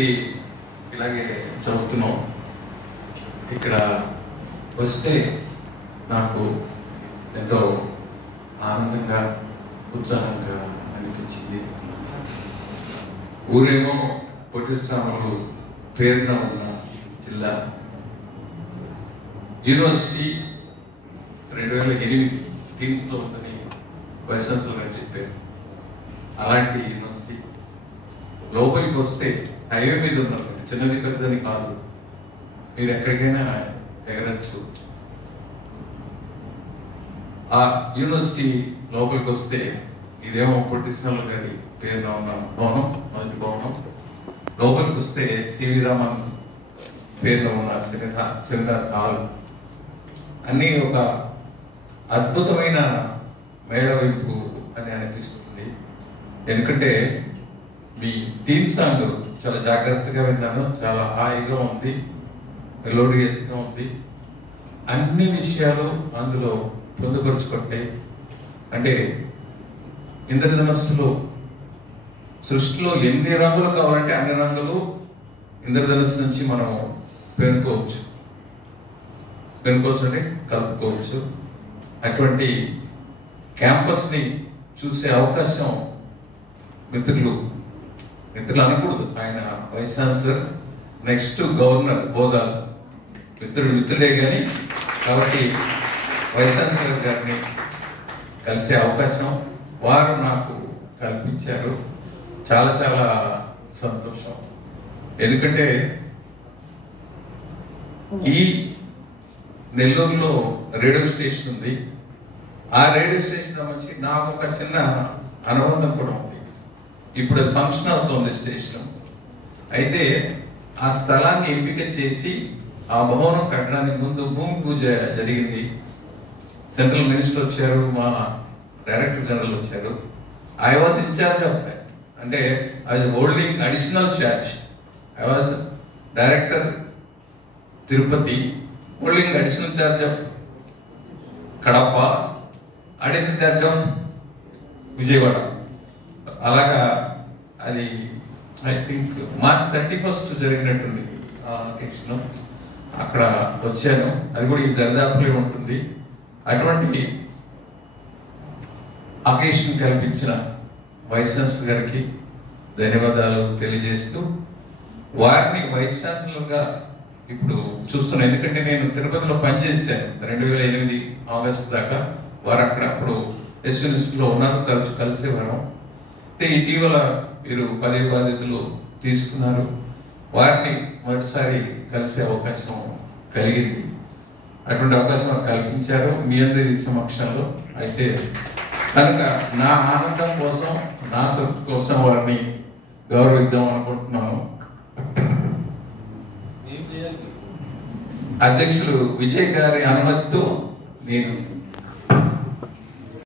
ఇలాగే చదువుతున్నాం. ఇక్కడ వస్తే నాకు ఎంతో ఆనందంగా ఉత్సాహంగా అనిపించింది. ఊరేమో పొట్టి శ్రీరాములు పేరున ఉన్న జిల్లా. యూనివర్సిటీ 2008 టీమ్స్లో ఉందని వైస్ ఛాన్సలర్ గారు చెప్పారు. అలాంటి యూనివర్సిటీ లోపలికి వస్తే హైవే మీద ఉన్నారు. చిన్నది పెద్దదని కాదు, మీరు ఎక్కడికైనా ఎగరచ్చు. ఆ యూనివర్సిటీ లోపలికి వస్తే ఇదేమో పొట్టి శ్రీరాములు గారి పేరున ఉన్న భవనం, మొదటి భవనం. లోపలికి వస్తే సివి రామన్ పేరులో ఉన్న సెమినార్ హాల్ అన్నీ ఒక అద్భుతమైన మేళవింపు అని అనిపిస్తుంది. ఎందుకంటే మీ థీమ్ సాంగ్ చాలా జాగ్రత్తగా విన్నాను. చాలా హాయిగా ఉంది, మెలోడియస్గా ఉంది. అన్ని విషయాలు అందులో పొందుపరుచుకుంటాయి. అంటే ఇంద్రధనస్సులో సృష్టిలో ఎన్ని రంగులు కావాలంటే అన్ని రంగులు ఇంద్రధనస్సు నుంచి మనం పెనుకోవచ్చు అంటే కలుపుకోవచ్చు. అటువంటి క్యాంపస్ని చూసే అవకాశం మిత్రులు అనకూడదు, ఆయన వైస్ ఛాన్సలర్, నెక్స్ట్ గవర్నర్ హోదా మిత్రుడే కానీ, కాబట్టి వైస్ ఛాన్సలర్ గారిని కలిసే అవకాశం వారు నాకు కల్పించారు. చాలా చాలా సంతోషం. ఎందుకంటే ఈ నెల్లూరులో రేడియో స్టేషన్ ఉంది. ఆ రేడియో స్టేషన్ వచ్చి నాకు ఒక చిన్న అనుబంధం కూడా ఉంది. ఇప్పుడు అది ఫంక్షన్ అవుతుంది స్టేషన్. అయితే ఆ స్థలాన్ని ఎంపిక చేసి ఆ భవనం కట్టడానికి ముందు భూమి పూజ జరిగింది. సెంట్రల్ మినిస్టర్ వచ్చారు, మా డైరెక్టర్ జనరల్ వచ్చారు. I was in charge of that. అంటే I was holding additional charge. I was director Tirupati, holding additional charge of Kadapa, additional charge of Vijayawada. అలాగా అది ఐ థింక్ మార్చ్ 31 జరిగినట్టుంది ఆ అకేషన్. అక్కడ వచ్చాను. అది కూడా ఈ దరిదాపులే ఉంటుంది. అటువంటి అకేషన్ కల్పించిన వైస్ ఛాన్సలర్ గారికి ధన్యవాదాలు తెలియజేస్తూ, వారిని వైస్ ఛాన్సలర్గా ఇప్పుడు చూస్తున్నాను. ఎందుకంటే నేను తిరుపతిలో పనిచేశాను 2008 ఆగస్టు దాకా. వారు అప్పుడు ఎస్యూనిస్ట్లో ఉన్నారు, తరచు కలిసేవారు. అయితే ఇటీవల వీరు పదవి బాధ్యతలు తీసుకున్నారు. వారిని మొదటిసారి కలిసే అవకాశం కలిగింది. అటువంటి అవకాశం కల్పించారు మీ అందరి సమక్షంలో. అయితే కనుక నా ఆనందం కోసం, నా తృప్తి కోసం వారిని గౌరవిద్దాం అనుకుంటున్నాను. అధ్యక్షులు విజయ్ గారి అనుమతితో నేను